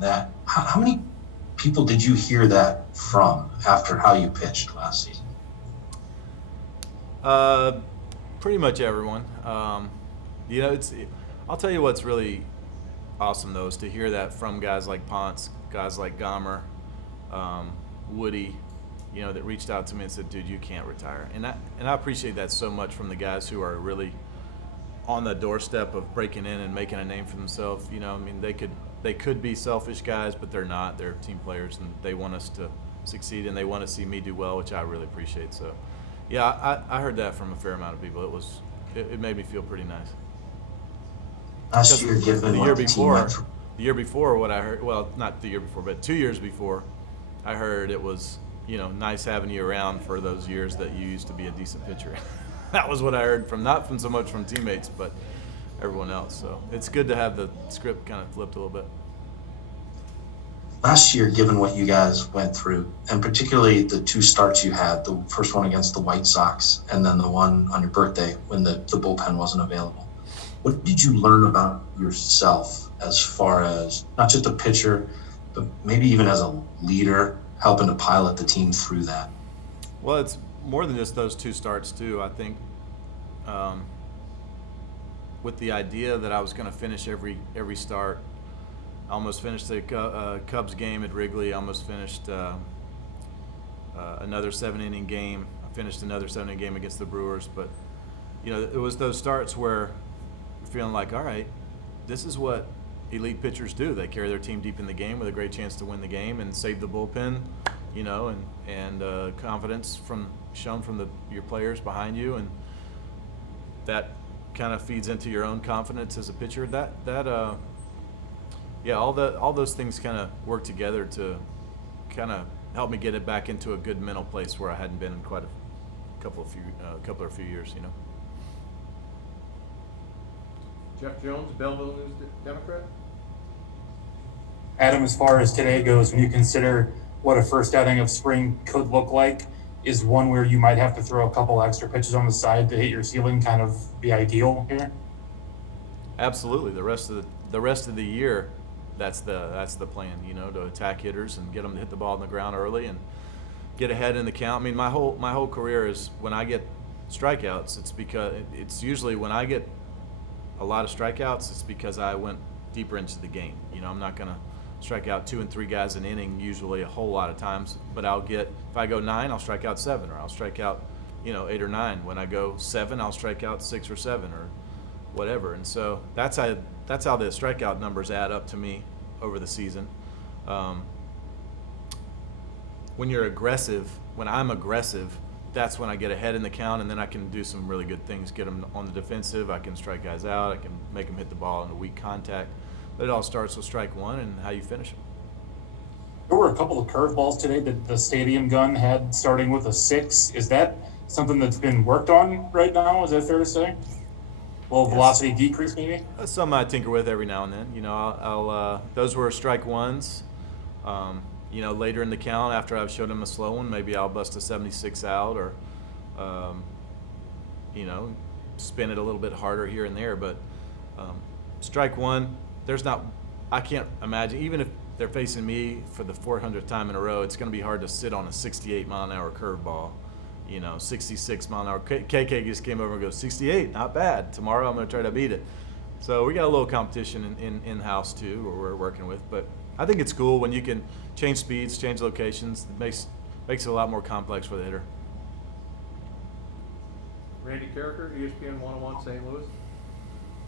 that. How many people did you hear that from after how you pitched last season? Pretty much everyone. I'll tell you what's really awesome though is to hear that from guys like Ponce, guys like Gomber, Woody, that reached out to me and said, "Dude, you can't retire." And I appreciate that so much from the guys who are really on the doorstep of breaking in and making a name for themselves. They could be selfish guys, but they're not. They're team players, and they want us to succeed, and they want to see me do well, which I really appreciate. So, yeah, I heard that from a fair amount of people. It made me feel pretty nice. Last year, given what the team went through. The year before, what I heard, well, not the year before, but 2 years before, I heard it was, nice having you around for those years that you used to be a decent pitcher. That was what I heard not from so much from teammates, but everyone else. So it's good to have the script kind of flipped a little bit. Last year, given what you guys went through, and particularly the 2 starts you had, the first one against the White Sox and then the one on your birthday when the bullpen wasn't available, what did you learn about yourself as far as not just a pitcher, but maybe even as a leader, helping to pilot the team through that? Well, it's more than just those 2 starts, too. I think with the idea that I was going to finish every start, I almost finished the Cubs game at Wrigley. I almost finished another 7-inning game. I finished another 7-inning game against the Brewers. But, it was those starts where you're feeling like, all right, this is what elite pitchers do. They carry their team deep in the game with a great chance to win the game and save the bullpen, and confidence shown from your players behind you, and that kind of feeds into your own confidence as a pitcher. All those things kind of work together to kind of help me get it back into a good mental place where I hadn't been in quite a couple or few years. Jeff Jones, Belleville News Democrat. Adam, as far as today goes, when you consider what a first outing of spring could look like, is one where you might have to throw a couple extra pitches on the side to hit your ceiling kind of be ideal here? Absolutely. The rest of the year, that's the plan. To attack hitters and get them to hit the ball on the ground early and get ahead in the count. I mean, my whole career is when I get strikeouts, it's usually when I get a lot of strikeouts, it's because I went deeper into the game. I'm not gonna strike out 2 and 3 guys an inning usually a whole lot of times, but if I go 9, I'll strike out 7, or I'll strike out 8 or 9. When I go 7, I'll strike out 6 or 7 or whatever. And so that's how the strikeout numbers add up to me over the season. When I'm aggressive, that's when I get ahead in the count, and then I can do some really good things, get them on the defensive. I can strike guys out. I can make them hit the ball in a weak contact. But it all starts with strike one and how you finish them. There were a couple of curveballs today that the stadium gun had starting with a 6. Is that something that's been worked on right now? Is that fair to say? Well, velocity decrease maybe? That's something I tinker with every now and then. I'll those were strike ones. Later in the count, after I've showed him a slow one, maybe I'll bust a 76 out or, spin it a little bit harder here and there. But strike one, I can't imagine, even if they're facing me for the 400th time in a row, it's going to be hard to sit on a 68-mile-an-hour curveball, 66-mile-an-hour. KK just came over and goes, 68, not bad. Tomorrow I'm going to try to beat it. So we got a little competition in-house too, where we're working with. But I think it's cool when you can change speeds, change locations. It makes it a lot more complex for the hitter. Randy Carricker, ESPN 101 St. Louis.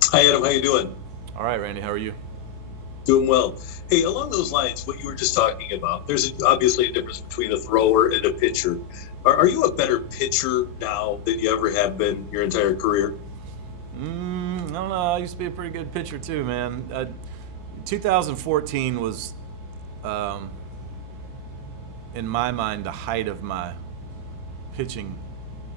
Hi, Adam. How you doing? All right, Randy. How are you? Doing well. Hey, along those lines, what you were just talking about, there's obviously a difference between a thrower and a pitcher. Are you a better pitcher now than you ever have been your entire career? I don't know. I used to be a pretty good pitcher too, man. 2014 was, in my mind, the height of my pitching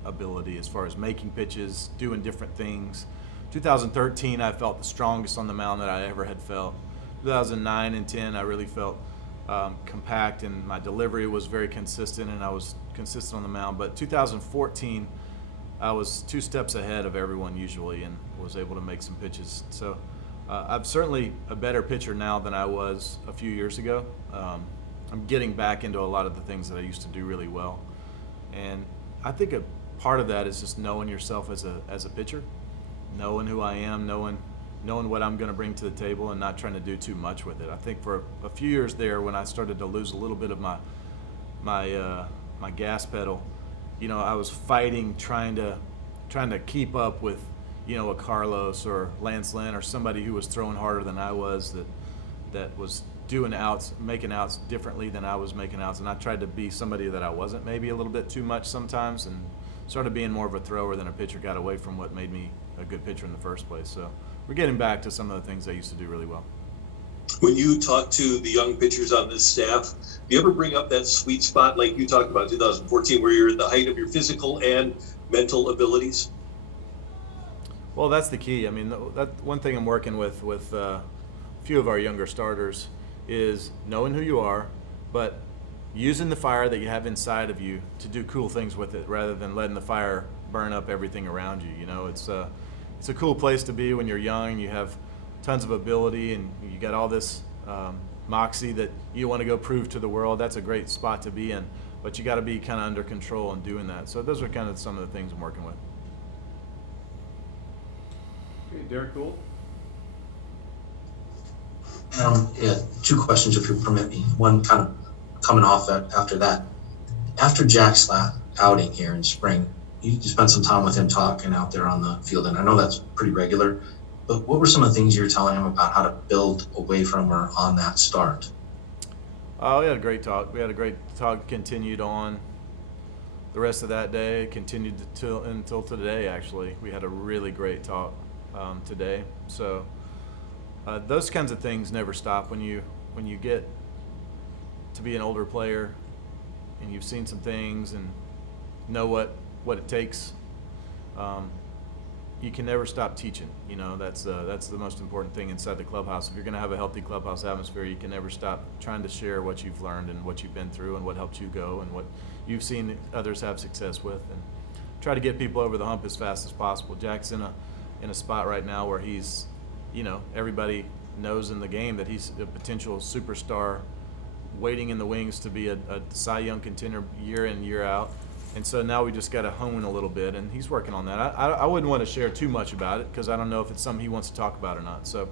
ability as far as making pitches, doing different things. 2013, I felt the strongest on the mound that I ever had felt. 2009 and 10, I really felt compact, and my delivery was very consistent, and I was consistent on the mound. But 2014, I was 2 steps ahead of everyone usually and was able to make some pitches. So I'm certainly a better pitcher now than I was a few years ago. I'm getting back into a lot of the things that I used to do really well. And I think a part of that is just knowing yourself as a pitcher, knowing who I am, knowing what I'm going to bring to the table, and not trying to do too much with it. I think for a few years there, when I started to lose a little bit of my gas pedal, I was fighting, trying to keep up with, a Carlos or Lance Lynn or somebody who was throwing harder than I was, that was doing outs, making outs differently than I was making outs, and I tried to be somebody that I wasn't, maybe a little bit too much sometimes, and started being more of a thrower than a pitcher, got away from what made me a good pitcher in the first place. So we're getting back to some of the things I used to do really well. When you talk to the young pitchers on this staff, do you ever bring up that sweet spot like you talked about 2014, where you're at the height of your physical and mental abilities? Well, that's the key. I mean, that one thing I'm working with a few of our younger starters is knowing who you are, but using the fire that you have inside of you to do cool things with it, rather than letting the fire burn up everything around you. It's a cool place to be when you're young. You have tons of ability, and you got all this moxie that you want to go prove to the world. That's a great spot to be in, but you got to be kind of under control in doing that. So those are kind of some of the things I'm working with. Okay, Derek Gould. Yeah, two questions, if you permit me. One kind of coming off after that. After Jack's outing here in spring, you spent some time with him talking out there on the field, and I know that's pretty regular, but what were some of the things you were telling him about how to build away from or on that start? We had a great talk. Continued on the rest of that day, continued until today, actually. We had a really great talk today. So those kinds of things never stop. When you get to be an older player and you've seen some things and know what it takes, you can never stop teaching. That's the most important thing inside the clubhouse. If you're going to have a healthy clubhouse atmosphere, you can never stop trying to share what you've learned and what you've been through and what helped you go and what you've seen others have success with, and try to get people over the hump as fast as possible. Jack's in a spot right now where he's, everybody knows in the game that he's a potential superstar waiting in the wings to be a Cy Young contender year in, year out. And so now we just got to hone a little bit, and he's working on that. I wouldn't want to share too much about it because I don't know if it's something he wants to talk about or not. So,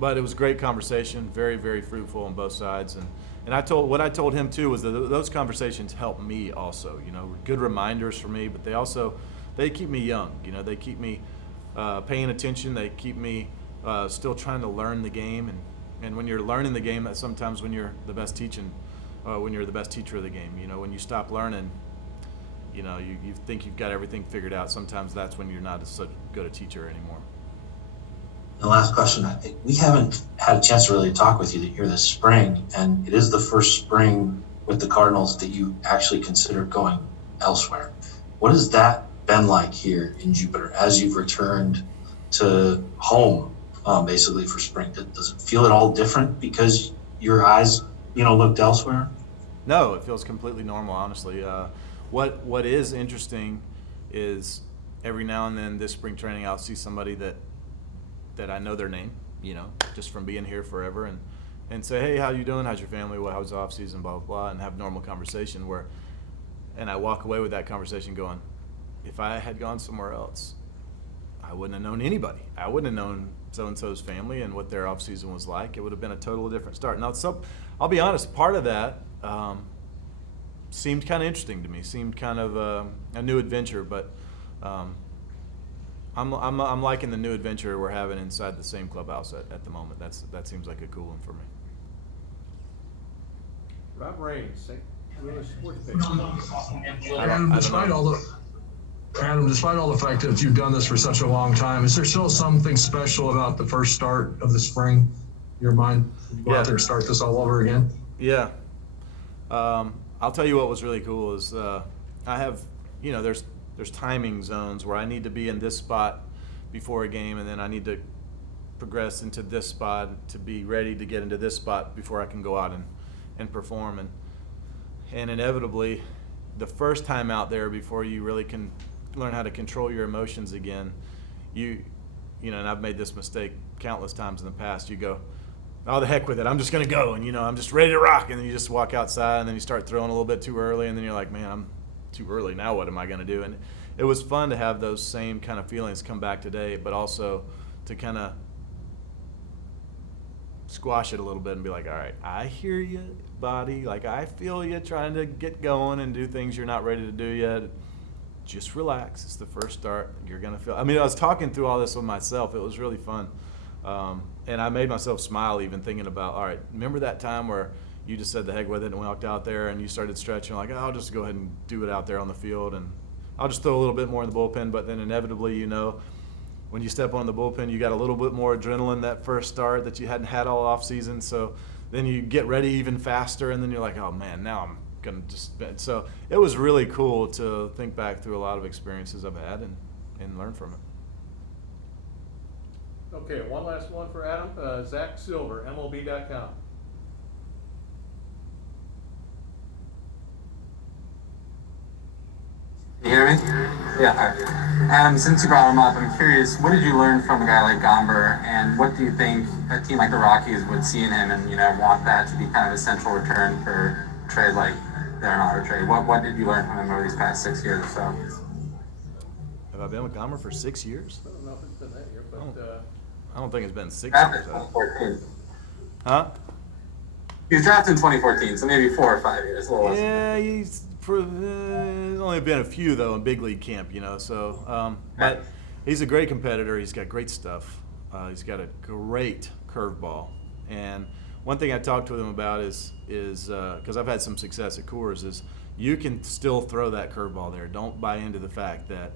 but it was a great conversation, very, very fruitful on both sides. And what I told him too was that those conversations help me also. Good reminders for me, but they keep me young. They keep me paying attention. They keep me still trying to learn the game. And when you're learning the game, that's sometimes when you're the best teacher of the game. When you stop learning, you think you've got everything figured out. Sometimes that's when you're not as such good a teacher anymore. The last question, I think we haven't had a chance to really talk with you here this spring, and it is the first spring with the Cardinals that you actually considered going elsewhere. What has that been like here in Jupiter as you've returned to home, basically for spring? Does it feel at all different because your eyes, looked elsewhere? No, it feels completely normal, honestly. What is interesting is every now and then this spring training I'll see somebody that I know their name, just from being here forever, and say, hey, how you doing? How's your family? Well, how's the off season? Blah, blah, blah, and have normal conversation and I walk away with that conversation going, if I had gone somewhere else, I wouldn't have known anybody. I wouldn't have known so-and-so's family and what their off season was like. It would have been a totally different start. Now, I'll be honest, part of that seemed kind of interesting to me, seemed kind of a new adventure, but I'm liking the new adventure we're having inside the same clubhouse at the moment. That seems like a cool one for me. Rob Raines, St. Louis Sports Page. Adam, despite all the fact that you've done this for such a long time, is there still something special about the first start of the spring in your mind? Go out there and start this all over again? Yeah. I'll tell you what was really cool is I have, there's timing zones where I need to be in this spot before a game, and then I need to progress into this spot to be ready to get into this spot before I can go out and perform. And inevitably, the first time out there, before you really can learn how to control your emotions again, you and I've made this mistake countless times in the past. You go, oh, the heck with it. I'm just going to go. And, I'm just ready to rock. And then you just walk outside and then you start throwing a little bit too early. And then you're like, man, I'm too early. Now what am I going to do? And it was fun to have those same kind of feelings come back today, but also to kind of squash it a little bit and be like, all right, I hear you, body. Like, I feel you trying to get going and do things you're not ready to do yet. Just relax. It's the first start. You're going to feel. I mean, I was talking through all this with myself. It was really fun. And I made myself smile even thinking about, all right, remember that time where you just said the heck with it and walked out there and you started stretching, like, oh, I'll just go ahead and do it out there on the field and I'll just throw a little bit more in the bullpen. But then inevitably, when you step on the bullpen, you got a little bit more adrenaline that first start that you hadn't had all off season. So then you get ready even faster and then you're like, oh man, now I'm going to just. So it was really cool to think back through a lot of experiences I've had and learn from it. Okay, one last one for Adam. Zach Silver, MLB.com. Can you hear me? Yeah. Hi. Adam, since you brought him up, I'm curious, what did you learn from a guy like Gomber, and what do you think a team like the Rockies would see in him and, want that to be kind of a central return for a trade like the Arenado trade? What did you learn from him over these past 6 years or so? Have I been with Gomber for 6 years? I don't know if it's been that year, but I don't think it's been 6 Drafted years. in 2014. Huh? He was drafted in 2014, so maybe 4 or 5 years. A little less. Yeah, he's only been a few though in big league camp, So, but he's a great competitor. He's got great stuff. He's got a great curveball. And one thing I talked to him about is because I've had some success at Coors, is you can still throw that curveball there. Don't buy into the fact that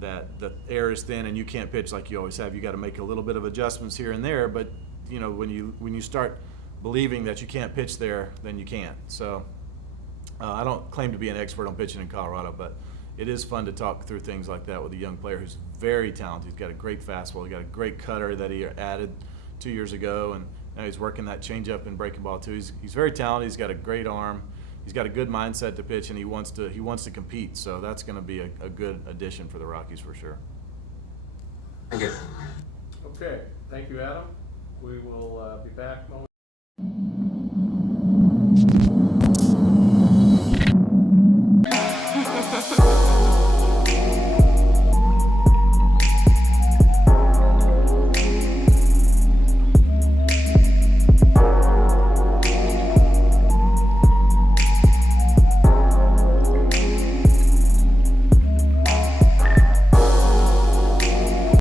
the air is thin and you can't pitch like you always have. You got to make a little bit of adjustments here and there. But when you start believing that you can't pitch there, then you can't. So I don't claim to be an expert on pitching in Colorado, but it is fun to talk through things like that with a young player who's very talented. He's got a great fastball. He's got a great cutter that he added 2 years ago, and now he's working that changeup and breaking ball too. He's very talented. He's got a great arm. He's got a good mindset to pitch, and he wants to compete. So that's going to be a good addition for the Rockies for sure. Thank you. okay. Thank you, Adam. We will be back momentarily.